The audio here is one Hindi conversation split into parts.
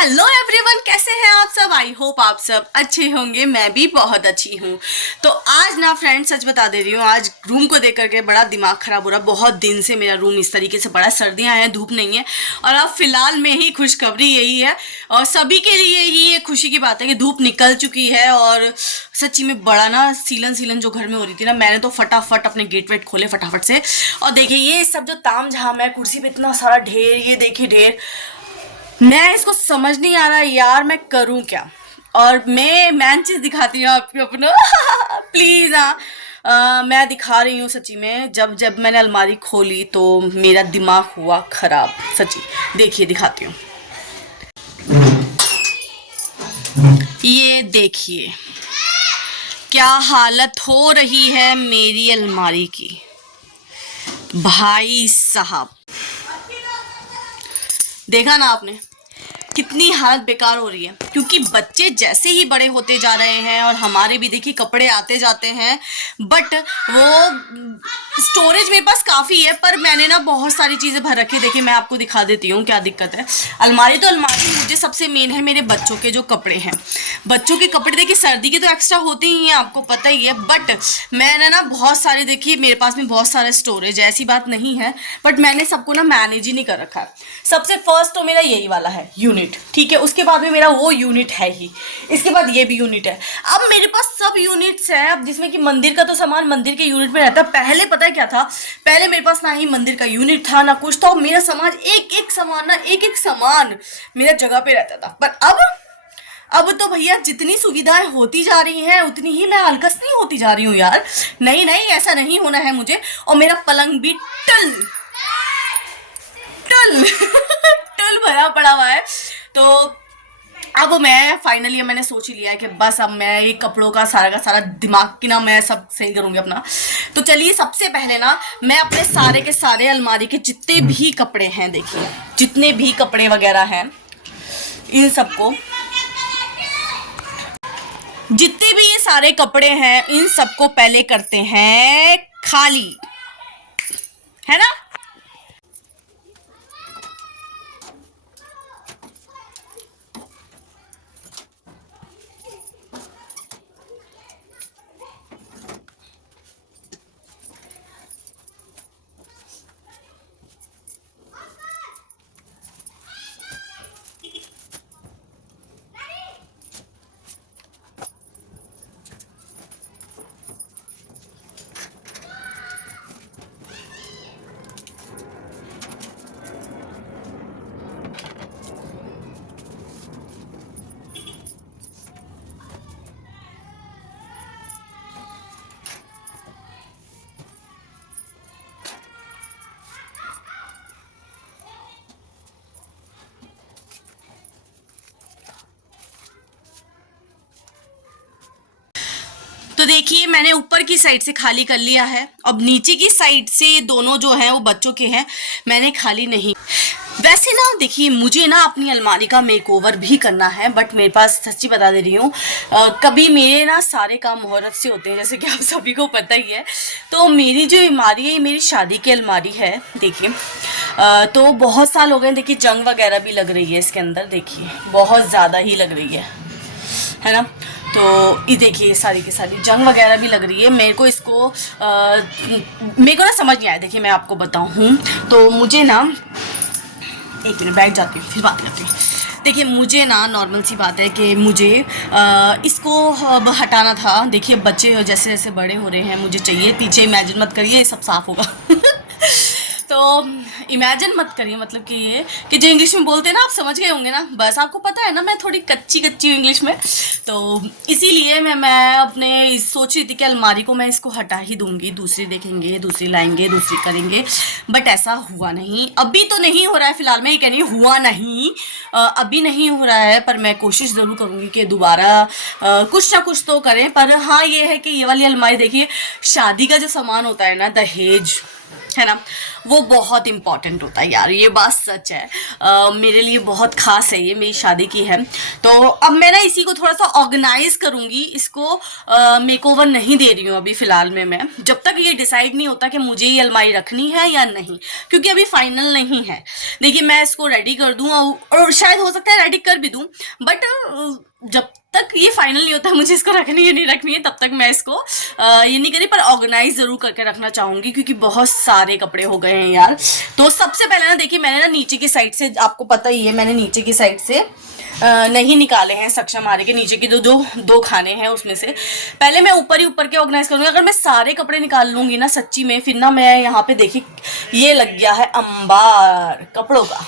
हेलो एवरीवन, कैसे हैं आप सब। आई होप आप सब अच्छे होंगे। मैं भी बहुत अच्छी हूँ। तो आज ना फ्रेंड, सच बता दे रही हूँ, आज रूम को देख करके बड़ा दिमाग खराब हो रहा। बहुत दिन से मेरा रूम इस तरीके से पड़ा है। सर्दियाँ हैं, धूप नहीं है, और अब फिलहाल में ही खुशखबरी यही है और सभी के लिए ही ये खुशी की बात है कि धूप निकल चुकी है। और सच्ची में बड़ा ना सीलन जो घर में हो रही थी ना, मैंने तो फटाफट अपने गेट वेट खोले फटाफट से। और देखिए ये सब जो ताम झाम है, कुर्सी पे इतना सारा ढेर, ये देखिए ढेर, मैं इसको समझ नहीं आ रहा यार, मैं करूं क्या। और मैं मेन चीज दिखाती हूँ आपको अपना प्लीज। हाँ, मैं दिखा रही हूँ सच्ची में। जब जब मैंने अलमारी खोली तो मेरा दिमाग हुआ खराब सच्ची। देखिए दिखाती हूँ, ये देखिए क्या हालत हो रही है मेरी अलमारी की। भाई साहब, देखा ना आपने कितनी हालत बेकार हो रही है। क्योंकि बच्चे जैसे ही बड़े होते जा रहे हैं और हमारे भी देखिए कपड़े आते जाते हैं, बट वो स्टोरेज मेरे पास काफ़ी है, पर मैंने ना बहुत सारी चीज़ें भर रखी है। देखिए मैं आपको दिखा देती हूँ क्या दिक्कत है। अलमारी तो अलमारी, मुझे सबसे मेन है मेरे बच्चों के जो कपड़े हैं। बच्चों के कपड़े देखिए सर्दी के तो एक्स्ट्रा होते ही हैं, आपको पता ही है, बट मैंने ना बहुत सारे, देखिए मेरे पास में बहुत सारे स्टोरेज है, ऐसी बात नहीं है, बट मैंने सबको ना मैनेज ही नहीं कर रखा है। सबसे फर्स्ट तो मेरा यही वाला है यूनिट, ठीक है। उसके बाद में मेरा वो यूनिट है ही, इसके बाद ये भी यूनिट है। अब मेरे पास सब यूनिट्स हैं, अब जिसमें कि मंदिर का तो सामान मंदिर के यूनिट में रहता है। पहले पता है क्या था, पहले मेरे पास ना ही मंदिर का यूनिट था ना कुछ था। मेरा सामान एक एक सामान मेरा जगह पे रहता था। पर अब तो भैया जितनी सुविधाएं होती जा रही हैं उतनी ही मैं आलकस नहीं होती जा रही हूँ यार। नहीं नहीं, ऐसा नहीं होना है मुझे। और मेरा पलंग भी टल टल टल भरा पड़ा हुआ है। तो अब मैं फाइनली मैंने सोच ही लिया है कि बस अब मैं ये कपड़ों का सारा दिमाग की ना मैं सब सही करूंगी अपना। तो चलिए सबसे पहले ना मैं अपने सारे के सारे अलमारी के जितने भी कपड़े हैं, देखिए जितने भी कपड़े वगैरह हैं, इन सबको, जितने भी ये सारे कपड़े हैं, इन सबको पहले करते हैं खाली, है ना। तो देखिए मैंने ऊपर की साइड से खाली कर लिया है। अब नीचे की साइड से दोनों जो हैं वो बच्चों के हैं, मैंने खाली नहीं। वैसे ना देखिए मुझे ना अपनी अलमारी का मेकओवर भी करना है, बट मेरे पास सच्ची बता दे रही हूँ, कभी मेरे ना सारे काम मुहूर्त से होते हैं, जैसे कि आप सभी को पता ही है। तो मेरी जो अलमारी है, मेरी शादी की अलमारी है। देखिए तो बहुत साल हो गए, देखिए जंग वगैरह भी लग रही है इसके अंदर, देखिए बहुत ज़्यादा ही लग रही है ना। तो ये देखिए सारी की सारी जंग वगैरह भी लग रही है। मेरे को ना समझ नहीं आया। देखिए मैं आपको बताऊँ तो मुझे ना, एक मिनट बैठ जाती हूँ फिर बात करती हूँ। देखिए मुझे ना नॉर्मल सी बात है कि मुझे इसको अब हटाना था। देखिए बच्चे जैसे जैसे बड़े हो रहे हैं, मुझे चाहिए, पीछे इमेजिन मत करिए सब साफ होगा तो इमेजिन मत करिए, मतलब कि ये कि जो इंग्लिश में बोलते हैं ना, आप समझ गए होंगे ना। बस आपको पता है ना मैं थोड़ी कच्ची हूँ इंग्लिश में, तो इसीलिए मैं अपने सोच रही थी कि अलमारी को मैं इसको हटा ही दूंगी, दूसरी देखेंगे, दूसरी लाएंगे, दूसरी करेंगे, बट ऐसा हुआ नहीं। अभी तो नहीं हो रहा है, फिलहाल मैं ये कह रही हूँ हुआ नहीं, अभी नहीं हो रहा है, पर मैं कोशिश ज़रूर करूँगी कि दोबारा कुछ ना कुछ तो करें। पर हाँ ये है कि ये वाली अलमारी देखिए, शादी का जो सामान होता है ना, दहेज है ना, वो बहुत इंपॉर्टेंट होता है यार, ये बात सच है। मेरे लिए बहुत खास है, ये मेरी शादी की है। तो अब मैं ना इसी को थोड़ा सा ऑर्गेनाइज करूंगी, इसको मेकओवर नहीं दे रही हूँ अभी फिलहाल में, मैं जब तक ये डिसाइड नहीं होता कि मुझे ये अलमारी रखनी है या नहीं, क्योंकि अभी फाइनल नहीं है। देखिए मैं इसको रेडी कर दूँ और शायद हो सकता है रेडी कर भी दूँ, बट जब तक ये फाइनल नहीं होता मुझे इसको रखनी है नहीं रखनी है, तब तक मैं इसको ये नहीं करी, पर ऑर्गेनाइज जरूर करके रखना चाहूंगी, क्योंकि बहुत सारे कपड़े हो गए हैं यार। तो सबसे पहले ना देखिए, मैंने ना नीचे की साइड से, आपको पता ही है, मैंने नीचे की साइड से नहीं निकाले हैं सक्षम हमारे के नीचे के जो दो खाने हैं उसमें से। पहले मैं ऊपर ही ऊपर के ऑर्गेनाइज करूंगी। अगर मैं सारे कपड़े निकाल लूंगी ना सच्ची में, फिर ना मैं यहाँ पे देखिए ये लग गया है अंबार कपड़ों का।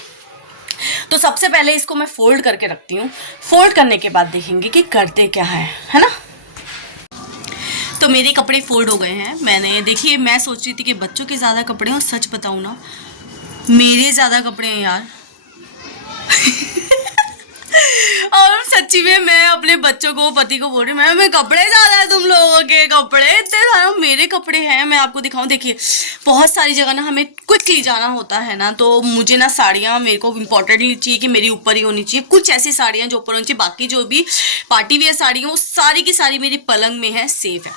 तो सबसे पहले इसको मैं फोल्ड करके रखती हूँ, फोल्ड करने के बाद देखेंगे कि करते क्या है ना। तो मेरे कपड़े फोल्ड हो गए हैं। मैंने देखिए, मैं सोच रही थी कि बच्चों के ज़्यादा कपड़े हैं, और सच बताऊँ ना मेरे ज़्यादा कपड़े हैं यार। और सच्ची में मैं अपने बच्चों को, पति को बोल रही हूँ, मैं कपड़े ज़्यादा है तुम लोगों के, कपड़े इतने सारे मेरे कपड़े हैं। मैं आपको दिखाऊं, देखिए बहुत सारी जगह ना हमें क्विकली जाना होता है ना, तो मुझे ना साड़ियाँ मेरे को इम्पोर्टेंटली चाहिए कि मेरी ऊपर ही होनी चाहिए। कुछ ऐसी साड़ियाँ जो ऊपर होनी चाहिए, बाकी जो भी पार्टी वेयर साड़ी है वो सारी की सारी मेरी पलंग में है, सेफ है।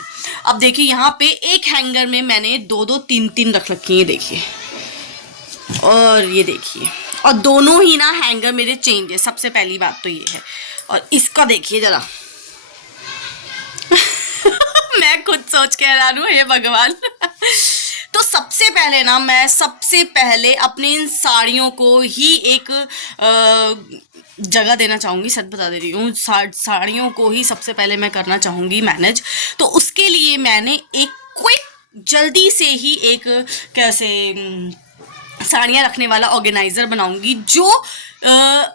अब देखिए यहाँ पे एक हैंगर में मैंने 2-2 3-3 रख रखी है, देखिए, और ये देखिए, और दोनों ही ना हैंगर मेरे चेंज है। सबसे पहली बात तो ये है, और इसका देखिए जरा। मैं खुद सोच के हैरान हूँ, हे भगवान। तो सबसे पहले ना मैं सबसे पहले अपने इन साड़ियों को ही एक जगह देना चाहूँगी। सच बता दे रही हूँ, साड़ियों को ही सबसे पहले मैं करना चाहूँगी मैनेज। तो उसके लिए मैंने एक क्विक जल्दी से ही एक कैसे साड़ियाँ रखने वाला ऑर्गेनाइज़र बनाऊंगी, जो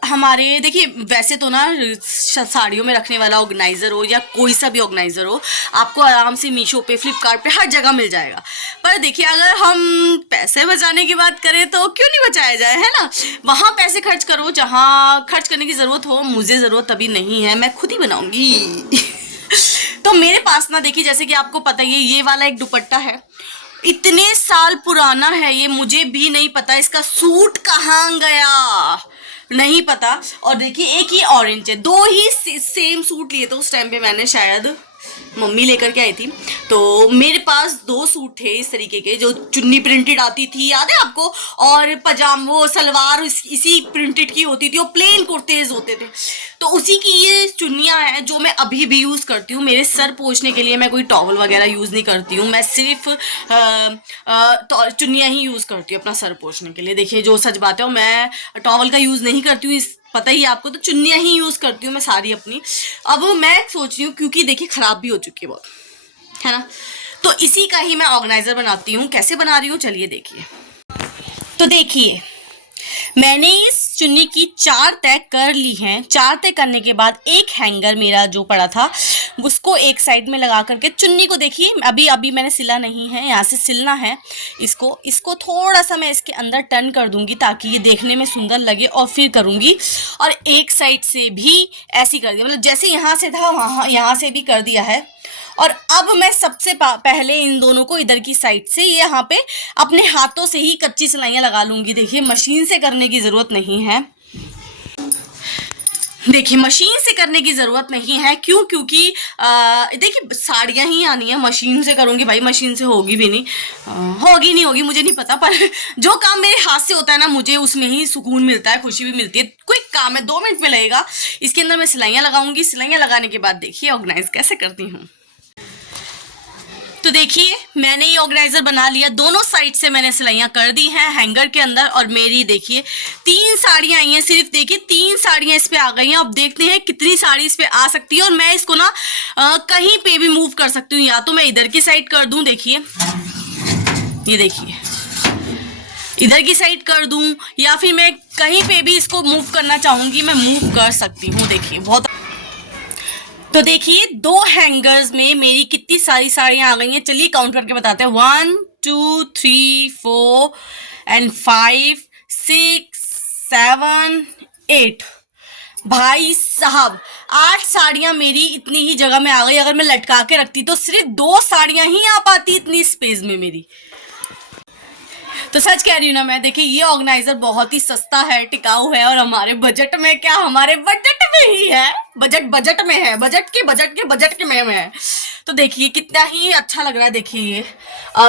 हमारे देखिए वैसे तो ना साड़ियों में रखने वाला ऑर्गेनाइज़र हो या कोई सा भी ऑर्गेनाइज़र हो, आपको आराम से मीशो पे, फ्लिपकार्ट पे हर जगह मिल जाएगा। पर देखिए अगर हम पैसे बचाने की बात करें तो क्यों नहीं बचाया जाए, है ना। वहाँ पैसे खर्च करो जहाँ खर्च करने की ज़रूरत हो। मुझे ज़रूरत अभी नहीं है, मैं खुद ही बनाऊंगी। तो मेरे पास ना देखिए, जैसे कि आपको पता ही है, ये वाला एक दुपट्टा है, इतने साल पुराना है ये, मुझे भी नहीं पता इसका सूट कहाँ गया, नहीं पता। और देखिए एक ही ऑरेंज है, 2 ही सेम सूट लिए थे उस टाइम पे मैंने, शायद मम्मी लेकर के आई थी। तो मेरे पास 2 सूट थे इस तरीके के, जो चुन्नी प्रिंटेड आती थी, याद है आपको, और वो सलवार इसी प्रिंटेड की होती थी, और प्लेन कुर्तेज होते थे। तो उसी की ये चुन्नियाँ हैं जो मैं अभी भी यूज़ करती हूँ। मेरे सर पोंछने के लिए मैं कोई टॉवल वगैरह यूज़ नहीं करती हूँ, मैं सिर्फ चुन्नियाँ ही यूज़ करती हूँ अपना सर पोंछने के लिए। देखिए जो सच बात है, और मैं टॉवल का यूज़ नहीं करती हूँ, पता ही है आपको, तो चुन्नियाँ ही यूज़ करती हूँ मैं सारी अपनी। अब मैं सोच रही हूँ, क्योंकि देखिए ख़राब भी हो चुकी है बहुत, है ना, तो इसी का ही मैं ऑर्गेनाइज़र बनाती हूँ। कैसे बना रही हूँ चलिए देखिए। तो देखिए मैंने इस चुन्नी की 4 तय कर ली हैं। 4 तय करने के बाद एक हैंगर मेरा जो पड़ा था उसको एक साइड में लगा करके, चुन्नी को देखिए अभी मैंने सिला नहीं है, यहाँ से सिलना है इसको थोड़ा सा मैं इसके अंदर टर्न कर दूंगी ताकि ये देखने में सुंदर लगे, और फिर करूंगी, और एक साइड से भी ऐसी कर दिया, मतलब जैसे यहाँ से था वहाँ यहाँ से भी कर दिया है। और अब मैं सबसे पहले इन दोनों को इधर की साइड से ये यहाँ पे अपने हाथों से ही कच्ची सिलाइयाँ लगा लूँगी। देखिए मशीन से करने की ज़रूरत नहीं है, देखिए मशीन से करने की ज़रूरत नहीं है। क्यों? क्योंकि देखिए साड़ियाँ ही आनी है, मशीन से करूँगी भाई, मशीन से होगी भी नहीं, होगी मुझे नहीं पता, पर जो काम मेरे हाथ से होता है ना, मुझे उसमें ही सुकून मिलता है, खुशी भी मिलती है। क्विक काम है, 2 मिनट में लगेगा। इसके अंदर मैं सिलाइयाँ लगाऊंगी, सिलाइयाँ लगाने के बाद देखिए ऑर्गेनाइज कैसे करती हूँ। तो देखिए मैंने ये ऑर्गेनाइजर बना लिया, दोनों साइड से मैंने सिलाइयाँ कर दी हैं हैंगर के अंदर। और मेरी देखिए 3 साड़ियाँ आई हैं, सिर्फ देखिए 3 साड़ियाँ इस पे आ गई हैं। अब देखते हैं कितनी साड़ी इस पे आ सकती है, और मैं इसको ना कहीं पे भी मूव कर सकती हूँ। या तो मैं इधर की साइड कर दूँ, देखिए ये देखिए इधर की साइड कर दूँ, या फिर मैं कहीं पे भी इसको मूव करना चाहूँगी, मैं मूव कर सकती हूँ। देखिए बहुत, तो देखिए 2 हैंगर्स में मेरी कितनी सारी साड़ियाँ आ गई हैं, चलिए काउंट करके बताते हैं। 1 2 3 4 एंड 5 6 7 8। भाई साहब 8 साड़ियाँ मेरी इतनी ही जगह में आ गई। अगर मैं लटका के रखती तो सिर्फ 2 साड़ियाँ ही आ पाती इतनी स्पेस में मेरी। तो सच कह रही हूँ ना मैं। देखिए ये ऑर्गेनाइजर बहुत ही सस्ता है, टिकाऊ है, और हमारे बजट में, क्या हमारे बजट में ही है, बजट में है, बजट के में है। तो देखिए कितना ही अच्छा लग रहा है। देखिए ये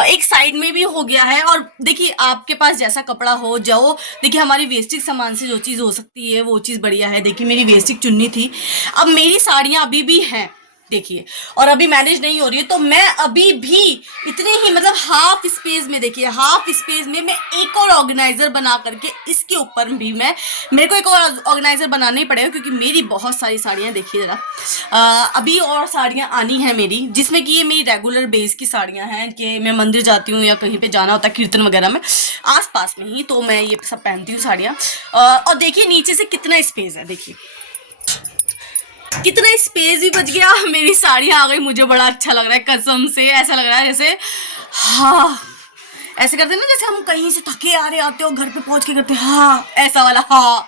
एक साइड में भी हो गया है। और देखिए आपके पास जैसा कपड़ा हो जाओ, देखिए हमारी वेस्टिक सामान से जो चीज़ हो सकती है वो चीज़ बढ़िया है। देखिए मेरी वेस्टिक चुन्नी थी, अब मेरी साड़ियाँ अभी भी हैं देखिए, और अभी मैनेज नहीं हो रही है, तो मैं अभी भी इतने ही मतलब हाफ स्पेस में, देखिए हाफ स्पेस में मैं एक और ऑर्गेनाइजर बना करके इसके ऊपर भी मेरे को एक और ऑर्गेनाइजर बनाना ही पड़ेगा, क्योंकि मेरी बहुत सारी साड़ियाँ, देखिए ज़रा अभी और साड़ियाँ आनी हैं मेरी, जिसमें कि ये मेरी रेगुलर बेस की साड़ियाँ हैं कि मैं मंदिर जाती हूँ या कहीं पे जाना होता है कीर्तन वगैरह में आसपास में ही, तो मैं ये सब पहनती हूँ साड़ियाँ। और देखिए नीचे से कितना स्पेस है, देखिए कितना स्पेस भी बच गया, मेरी साड़ियाँ आ गई, मुझे बड़ा अच्छा लग रहा है कसम से। ऐसा लग रहा है जैसे हाँ, ऐसे करते ना जैसे हम कहीं से थके आ रहे आते हो, घर पे पहुंच के करते हाँ, ऐसा वाला हाँ।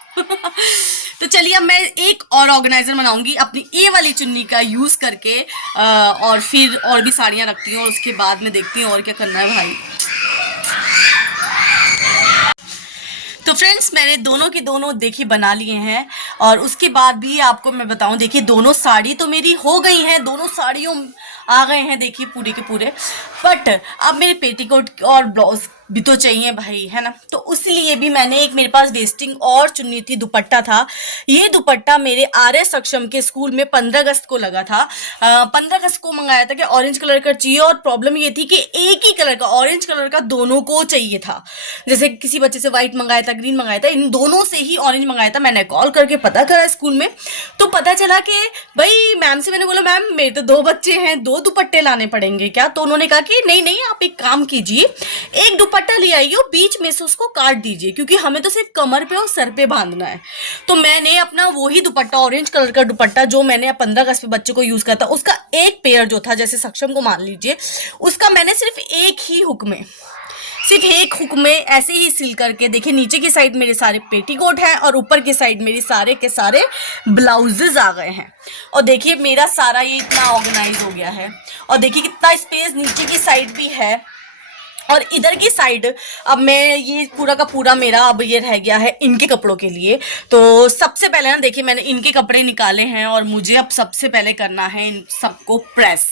तो चलिए अब मैं एक और ऑर्गेनाइजर बनाऊंगी अपनी ये वाली चुन्नी का यूज करके, और फिर और भी साड़ियाँ रखती हूँ, और उसके बाद में देखती हूँ और क्या करना है भाई। तो फ्रेंड्स मैंने दोनों के दोनों देखिए बना लिए हैं, और उसके बाद भी आपको मैं बताऊं, देखिए दोनों साड़ी तो मेरी हो गई हैं, दोनों साड़ियों आ गए हैं देखिए पूरे के पूरे, बट अब मेरे पेटीकोट और ब्लाउज भी तो चाहिए भाई, है ना। तो इसलिए भी मैंने एक, मेरे पास वेस्टिंग और चुन्नी थी, दुपट्टा था। ये दुपट्टा मेरे आर्य सक्षम के स्कूल में 15 अगस्त को लगा था। 15 अगस्त को मंगाया था कि ऑरेंज कलर का चाहिए, और प्रॉब्लम ये थी कि एक ही कलर का, ऑरेंज कलर का दोनों को चाहिए था। जैसे किसी बच्चे से व्हाइट मंगाया था, ग्रीन मंगाया था, इन दोनों से ही ऑरेंज मंगाया था। मैंने कॉल करके पता करा स्कूल में, तो पता चला कि भाई मैम से मैंने बोला मैम मेरे तो 2 बच्चे हैं, 2 दुपट्टे लाने पड़ेंगे क्या? तो उन्होंने कहा कि नहीं नहीं, आप एक काम कीजिए, एक दुपट्टा ले आइए, बीच में से उसको काट दीजिए, क्योंकि हमें तो सिर्फ कमर पे और सर पे बांधना है। तो मैंने अपना वही दुपट्टा, ऑरेंज कलर का दुपट्टा जो मैंने 15 अगस्त पे बच्चे को यूज किया था, उसका एक पेयर जो था, जैसे सक्षम को मान लीजिए, उसका मैंने सिर्फ एक ही हुक में, सिर्फ एक हुक में ऐसे ही सिल करके, देखिए नीचे की साइड मेरे सारे पेटीकोट हैं, और ऊपर की साइड मेरी सारे के सारे ब्लाउजेज आ गए हैं। और देखिए मेरा सारा ये इतना ऑर्गेनाइज हो गया है, और देखिए कितना स्पेस नीचे की साइड भी है, और इधर की साइड अब मैं ये पूरा का पूरा मेरा अब ये रह गया है इनके कपड़ों के लिए। तो सबसे पहले ना देखिए मैंने इनके कपड़े निकाले हैं, और मुझे अब सबसे पहले करना है इन सबको प्रेस।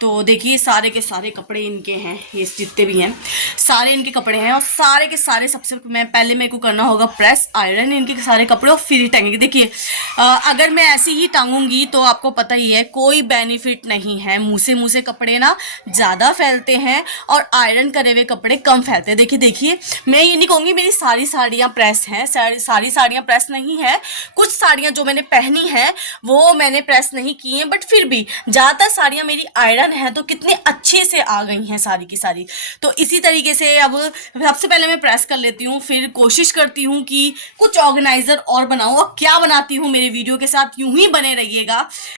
तो देखिए सारे के सारे कपड़े इनके हैं, ये जितने भी हैं सारे इनके कपड़े हैं, और सारे के सारे सबसे मैं पहले मेरे को करना होगा प्रेस, आयरन इनके सारे कपड़े, और फिर ही टांगेंगे। देखिए अगर मैं ऐसे ही टांगूंगी तो आपको पता ही है कोई बेनिफिट नहीं है, मुँह से कपड़े ना ज़्यादा फैलते हैं, और आयरन करे हुए कपड़े कम फैलते हैं। देखिए मैं ये नहीं कहूँगी मेरी सारी साड़ियाँ प्रेस हैं, सारी साड़ियाँ प्रेस नहीं है, कुछ साड़ियाँ जो मैंने पहनी हैं वो मैंने प्रेस नहीं की हैं, बट फिर भी ज़्यादातर साड़ियाँ मेरी आयरन है, तो कितने अच्छे से आ गई हैं सारी की सारी। तो इसी तरीके से अब सबसे पहले मैं प्रेस कर लेती हूँ, फिर कोशिश करती हूँ कि कुछ ऑर्गेनाइजर और बनाऊँ, और क्या बनाती हूँ मेरे वीडियो के साथ यूं ही बने रहिएगा।